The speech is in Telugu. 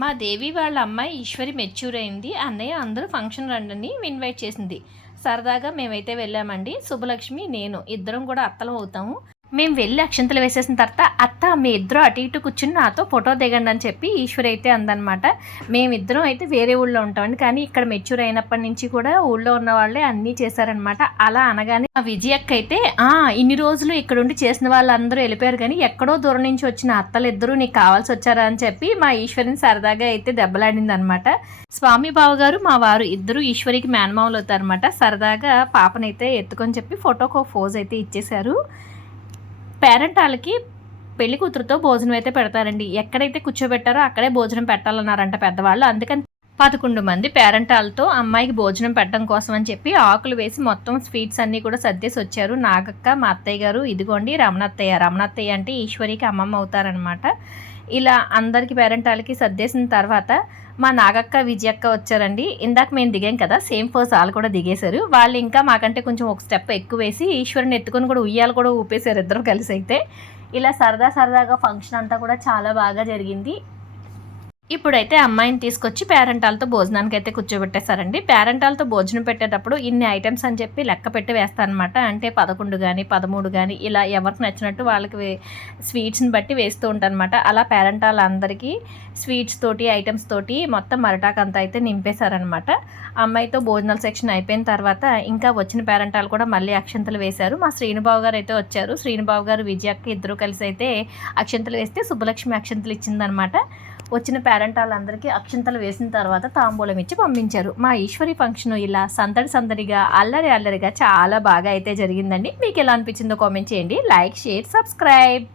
మా దేవి వాళ్ళ అమ్మాయి ఈశ్వరి మెచ్యూర్ అయింది. అన్నయ్య అందరూ ఫంక్షన్ రండని ఇన్వైట్ చేసింది. సరదాగా మేమైతే వెళ్ళామండి. శుభలక్ష్మి, నేను ఇద్దరం కూడా అత్తలం అవుతాము. మేము వెళ్ళి అక్షంతలు వేసేసిన తర్వాత అత్త మీ ఇద్దరు అటు ఇటు కూర్చుని నాతో ఫోటో దిగండి అని చెప్పి ఈశ్వరి అయితే అందనమాట. మేమిద్దరం అయితే వేరే ఊళ్ళో ఉంటామండి, కానీ ఇక్కడ మెచ్యూర్ అయినప్పటి నుంచి కూడా ఊళ్ళో ఉన్న వాళ్ళే అన్నీ చేశారనమాట. అలా అనగానే ఆ విజయక్క అయితే ఇన్ని రోజులు ఇక్కడ ఉండి చేసిన వాళ్ళందరూ వెళ్ళిపోయారు, కానీ ఎక్కడో దూరం నుంచి వచ్చిన అత్తలు ఇద్దరు నీకు కావాల్సి వచ్చారా అని చెప్పి మా ఈశ్వరిని సరదాగా అయితే దెబ్బలాడింది అనమాట. స్వామి బావగారు మా వారు ఇద్దరు ఈశ్వరికి మేనమామలు అవుతారనమాట. సరదాగా పాపనైతే ఎత్తుకొని చెప్పి ఫోటోకు పోజ్ అయితే ఇచ్చేశారు. పేరెంట్ వాళ్ళకి పెళ్లి కూతురుతో భోజనం అయితే పెడతారండి. ఎక్కడైతే కూర్చోబెట్టారో అక్కడే భోజనం పెట్టాలన్నారంట పెద్దవాళ్ళు. అందుకని 11 మంది పేరెంట్ వాళ్ళతో అమ్మాయికి భోజనం పెట్టడం కోసం అని చెప్పి ఆకులు వేసి మొత్తం స్వీట్స్ అన్నీ కూడా సర్దేసి వచ్చారు. నాగక్క, మా అత్తయ్య గారు, ఇదిగోండి రమణత్తయ్య అంటే ఈశ్వరికి అమ్మమ్మ అవుతారనమాట. ఇలా అందరికి పేరెంట్ వాళ్ళకి సర్దేసిన తర్వాత మా నాగక్క, విజయక్క వచ్చారండి. ఇందాక మేము దిగాం కదా, సేమ్ ఫోర్స్ వాళ్ళు కూడా దిగేశారు. వాళ్ళు ఇంకా మాకంటే కొంచెం ఒక స్టెప్ ఎక్కువ వేసి ఈశ్వరుని ఎత్తుకొని కూడా ఉయ్యాలు కూడా ఊపేశారు ఇద్దరు కలిసి. అయితే ఇలా సరదాగా ఫంక్షన్ అంతా కూడా చాలా బాగా జరిగింది. ఇప్పుడైతే అమ్మాయిని తీసుకొచ్చి పేరెంట్ వాళ్ళతో భోజనానికి అయితే కూర్చోబెట్టేశారండి. పేరెంట్ వాళ్ళతో భోజనం పెట్టేటప్పుడు ఇన్ని ఐటమ్స్ అని చెప్పి లెక్క పెట్టి వేస్తారనమాట. అంటే 11 కానీ 13 కానీ ఇలా ఎవరికి నచ్చినట్టు వాళ్ళకి స్వీట్స్ని బట్టి వేస్తూ ఉంటారనమాట. అలా పేరెంట్ వాళ్ళందరికీ స్వీట్స్ తోటి ఐటమ్స్ తోటి మొత్తం మరటాకంతా అయితే నింపేశారనమాట. అమ్మాయితో భోజనాల సెక్షన్ అయిపోయిన తర్వాత ఇంకా వచ్చిన పేరెంట్ వాళ్ళు కూడా మళ్ళీ అక్షంతలు వేశారు. మా శ్రీనుబాబు గారు అయితే వచ్చారు. శ్రీనుబాబు గారు, విజయక్క ఇద్దరు కలిసి అయితే అక్షంతలు వేస్తే శుభలక్ష్మి అక్షంతలు ఇచ్చిందనమాట. వచ్చిన పేరెంట్ వాళ్ళందరికీ అక్షంతలు వేసిన తర్వాత తాంబూలం ఇచ్చి పంపించారు. మా ఈశ్వరి ఫంక్షన్ ఇలా సందడిగా అల్లరిగా చాలా బాగా అయితే జరిగిందండి. మీకు ఎలా అనిపించిందో కామెంట్ చేయండి. Like, share, subscribe.